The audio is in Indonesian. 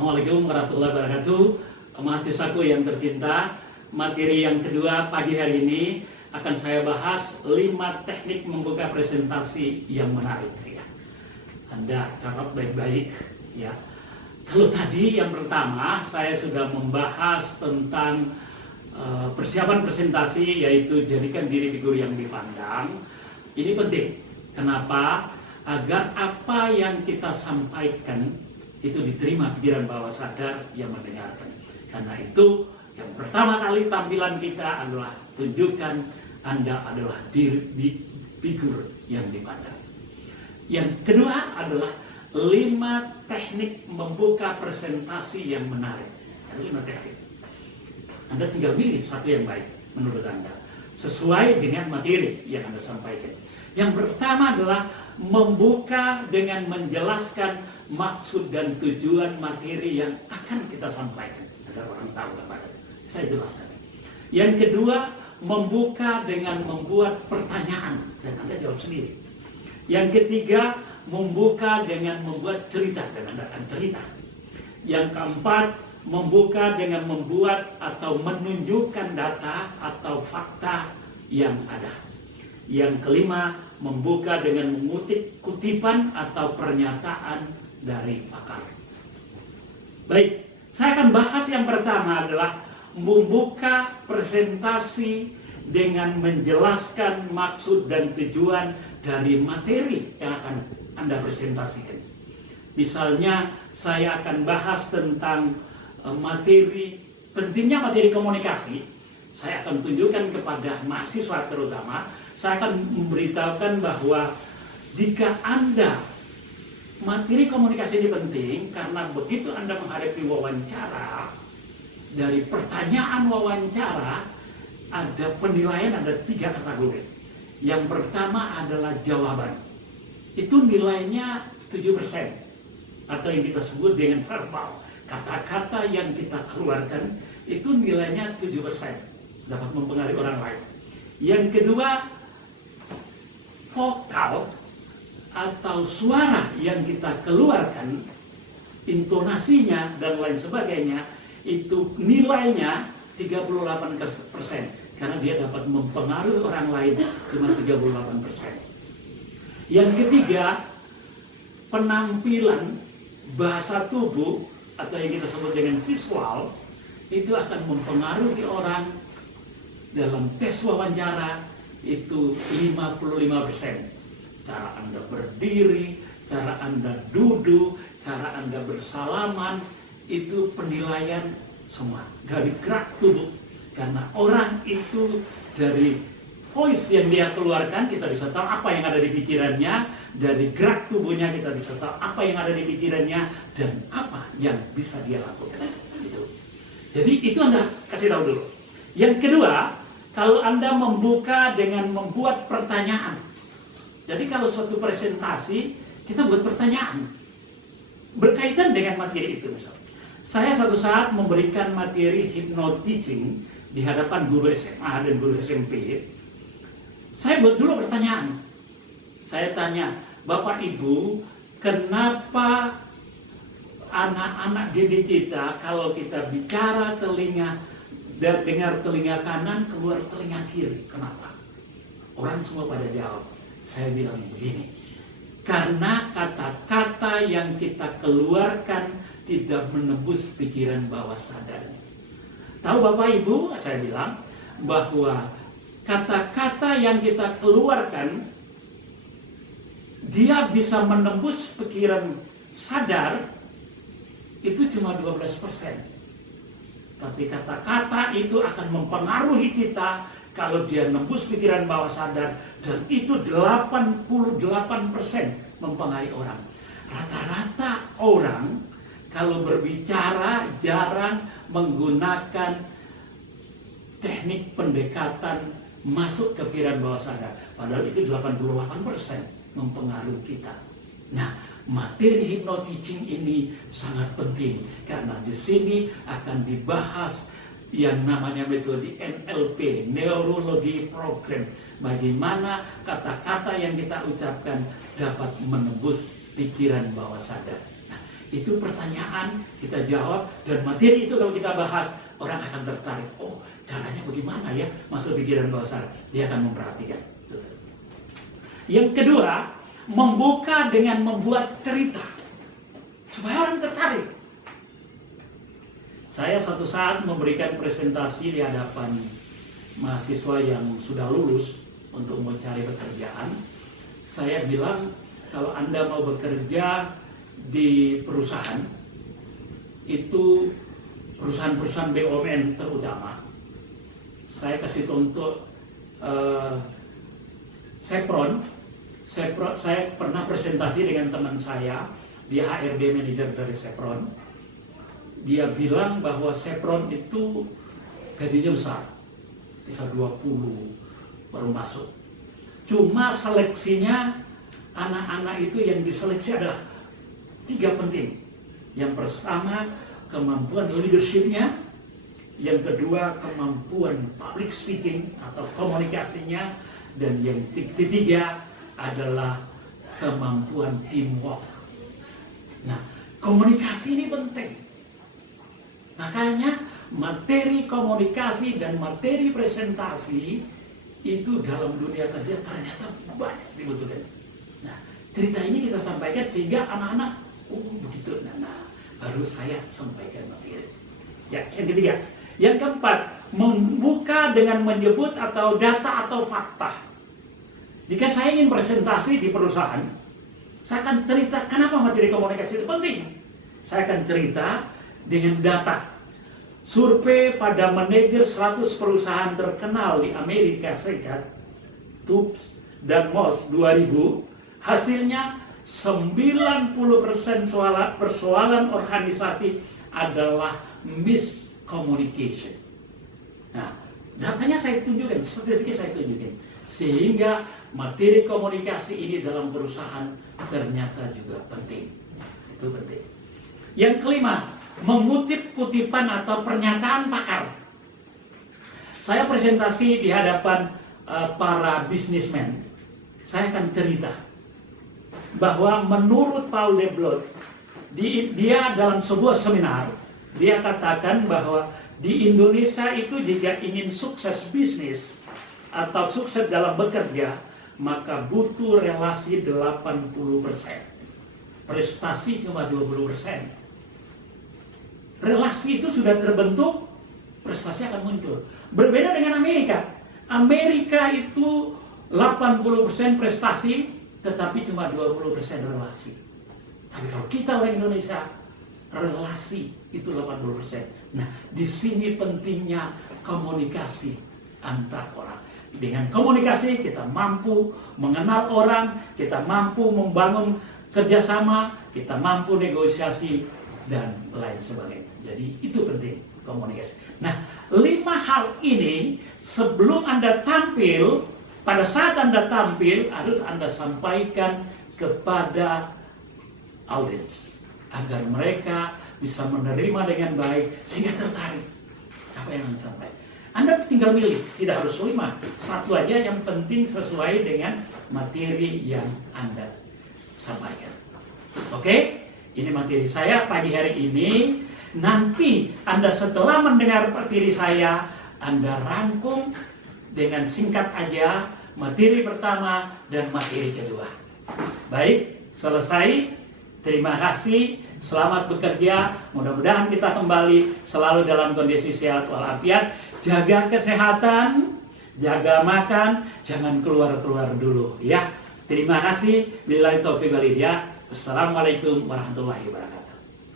Assalamualaikum warahmatullahi wabarakatuh. Mahasiswaku yang tercinta, materi yang kedua pagi hari ini akan saya bahas 5 teknik membuka presentasi yang menarik. Ya. Anda catat baik-baik. Ya. Kalau tadi yang pertama saya sudah membahas tentang persiapan presentasi, yaitu jadikan diri figur yang dipandang. Ini penting. Kenapa? Agar apa yang kita sampaikan itu diterima pikiran bawah sadar yang mendengarkan. Karena itu yang pertama kali tampilan kita adalah tunjukkan Anda adalah diri figur yang dipandang. Yang kedua adalah 5 teknik membuka presentasi yang menarik. Ada 5 teknik. Anda tinggal pilih satu yang baik menurut Anda, sesuai dengan materi yang Anda sampaikan. Yang pertama adalah membuka dengan menjelaskan maksud dan tujuan materi yang akan kita sampaikan agar orang tahu kepada. Saya jelaskan. Yang kedua, membuka dengan membuat pertanyaan dan Anda jawab sendiri. Yang ketiga, membuka dengan membuat cerita dan Anda akan cerita. Yang keempat, membuka dengan membuat atau menunjukkan data atau fakta yang ada. Yang kelima, membuka dengan mengutip kutipan atau pernyataan dari pakar. Baik, saya akan bahas yang pertama adalah membuka presentasi dengan menjelaskan maksud dan tujuan dari materi yang akan Anda presentasikan. Misalnya, saya akan bahas tentang pentingnya materi komunikasi. Saya akan tunjukkan kepada mahasiswa terutama, saya akan memberitahukan bahwa jika Anda materi komunikasi ini penting karena begitu Anda menghadapi wawancara, dari pertanyaan wawancara ada penilaian, ada 3 kategori. Yang pertama adalah jawaban. Itu nilainya 7% atau yang kita sebut dengan verbal. Kata-kata yang kita keluarkan itu nilainya 7%, dapat mempengaruhi orang lain. Yang kedua, vokal atau suara yang kita keluarkan, intonasinya dan lain sebagainya, itu nilainya 38% karena dia dapat mempengaruhi orang lain cuma 38%. Yang ketiga, penampilan bahasa tubuh atau yang kita sebut dengan visual itu akan mempengaruhi orang dalam tes wawancara itu 55%. Cara Anda berdiri, cara Anda duduk, cara Anda bersalaman, itu penilaian semua dari gerak tubuh. Karena orang itu dari voice yang dia keluarkan, kita bisa tahu apa yang ada di pikirannya. Dari gerak tubuhnya kita bisa tahu apa yang ada di pikirannya dan apa yang bisa dia lakukan. Gitu. Jadi itu Anda kasih tahu dulu. Yang kedua, kalau Anda membuka dengan membuat pertanyaan. Jadi kalau suatu presentasi, kita buat pertanyaan. Berkaitan dengan materi itu misalnya. Saya satu saat memberikan materi hypnoteaching di hadapan guru SMA dan guru SMP. Saya buat dulu pertanyaan. Saya tanya, Bapak Ibu, kenapa anak-anak didik kita kalau kita bicara dengar telinga kanan, keluar telinga kiri? Kenapa? Orang semua pada jawab. Saya bilang begini, karena kata-kata yang kita keluarkan tidak menembus pikiran bawah sadarnya. Tahu Bapak Ibu, saya bilang bahwa kata-kata yang kita keluarkan dia bisa menembus pikiran sadar itu cuma 12%. Tapi kata-kata itu akan mempengaruhi kita kalau dia nembus pikiran bawah sadar, dan itu 88% mempengaruhi orang. Rata-rata orang kalau berbicara jarang menggunakan teknik pendekatan masuk ke pikiran bawah sadar. Padahal itu 88% mempengaruhi kita. Nah, materi hypnoteaching ini sangat penting karena di sini akan dibahas yang namanya metode NLP, Neurologi Program. Bagaimana kata-kata yang kita ucapkan dapat menembus pikiran bawah sadar. Nah, Itu pertanyaan kita jawab, dan materi itu kalau kita bahas, orang akan tertarik. Oh, caranya bagaimana ya masuk pikiran besar? Dia akan memperhatikan. Yang kedua, membuka dengan membuat cerita supaya orang tertarik. Saya satu saat memberikan presentasi di hadapan mahasiswa yang sudah lulus untuk mencari pekerjaan. Saya bilang, kalau Anda mau bekerja di perusahaan, itu perusahaan-perusahaan BUMN terutama, saya kasih contoh Chevron. Saya pernah presentasi dengan teman saya, dia HRD manager dari Chevron. Dia bilang bahwa Chevron itu gajinya besar, bisa 20 baru masuk. Cuma seleksinya, anak-anak itu yang diseleksi adalah 3 penting. Yang pertama, kemampuan leadershipnya. Yang kedua, kemampuan public speaking atau komunikasinya. Dan yang ketiga adalah kemampuan teamwork. Nah, komunikasi ini penting. Makanya materi komunikasi dan materi presentasi itu dalam dunia kerja ternyata banyak dibutuhkan. Nah, cerita ini kita sampaikan sehingga anak-anak, oh begitu, nah baru saya sampaikan materi. Ya, yang ketiga. Yang keempat, membuka dengan menyebut atau data atau fakta. Jika saya ingin presentasi di perusahaan, saya akan cerita kenapa materi komunikasi itu penting. Saya akan cerita dengan data. Survei pada manajer 100 perusahaan terkenal di Amerika Serikat, Tubbs dan Moss 2000, hasilnya 90% persoalan organisasi adalah miscommunication. Nah, datanya saya tunjukkan, statistiknya saya tunjukkan. Sehingga materi komunikasi ini dalam perusahaan ternyata juga penting. Itu penting. Yang kelima, mengutip kutipan atau pernyataan pakar. Saya presentasi di hadapan para bisnismen. Saya akan cerita bahwa menurut Paul Deblood, dia dalam sebuah seminar, dia katakan bahwa di Indonesia itu jika ingin sukses bisnis atau sukses dalam bekerja, maka butuh relasi 80%. Prestasi cuma 20%. Relasi itu sudah terbentuk, prestasi akan muncul. Berbeda dengan Amerika. Amerika itu 80% prestasi, tetapi cuma 20% relasi. Tapi kalau kita orang Indonesia, relasi itu 80%. Nah, di sini pentingnya komunikasi antar orang. Dengan komunikasi kita mampu mengenal orang, kita mampu membangun kerjasama, kita mampu negosiasi, dan lain sebagainya. Jadi itu penting komunikasi. Nah, 5 hal ini sebelum Anda tampil, pada saat Anda tampil harus Anda sampaikan kepada audiens agar mereka bisa menerima dengan baik sehingga tertarik apa yang Anda sampaikan. Anda tinggal milih, tidak harus 5, satu aja yang penting sesuai dengan materi yang Anda sampaikan. Oke? Ini materi saya pagi hari ini. Nanti Anda setelah mendengar materi saya, Anda rangkum dengan singkat aja materi pertama dan materi kedua. Baik, selesai. Terima kasih. Selamat bekerja. Mudah-mudahan kita kembali selalu dalam kondisi sehat walafiat. Jaga kesehatan, jaga makan, jangan keluar-keluar dulu ya. Terima kasih. Billahi taufiq wal hidayah. Assalamualaikum warahmatullahi wabarakatuh.